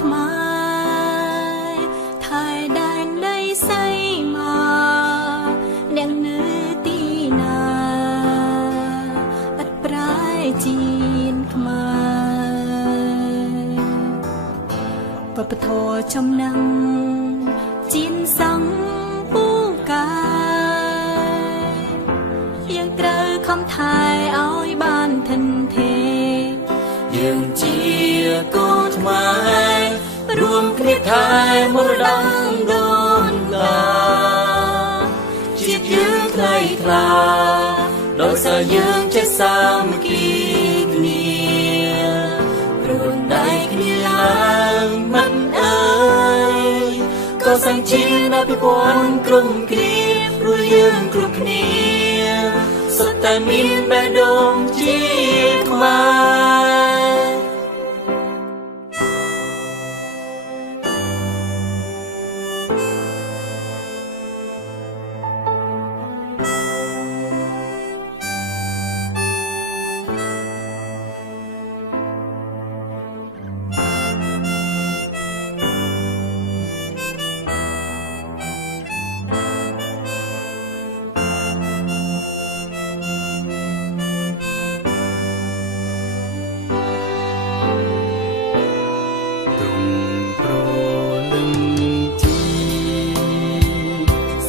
ខ្មែរថៃដែនដីសីមាអ្នកនៅទីណាឥតប្រែจีนខ្មែរវប្បធម៌ចំណងจีนសង្ឃពូកាយើងត្រូវខំថែឲ្យបានធិនទេយើងជាកូនខ្មែររួមគ្នាថែមរតកដូនតាជាតិយើងថ្លៃថ្លាដោយសារយើងចេះសាមគ្គីគ្នារួនដៃគ្នាឡើងមិនអើយកសាងជាតិអភិវឌ្ឍក្រុមគ្រាព្រោះយើងគ្រប់គ្នាសុទ្ធតែមានបេះដូងជាខ្មែរ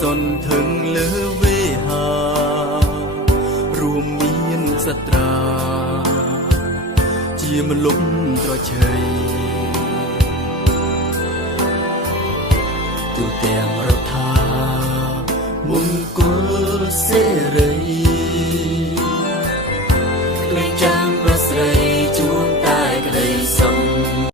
សន្ធឹងលើវេហារួមមានសត្រាជាមលុបត្រជ័យទូទាំងរដ្ឋាមង្គលសេរីលេចចាំ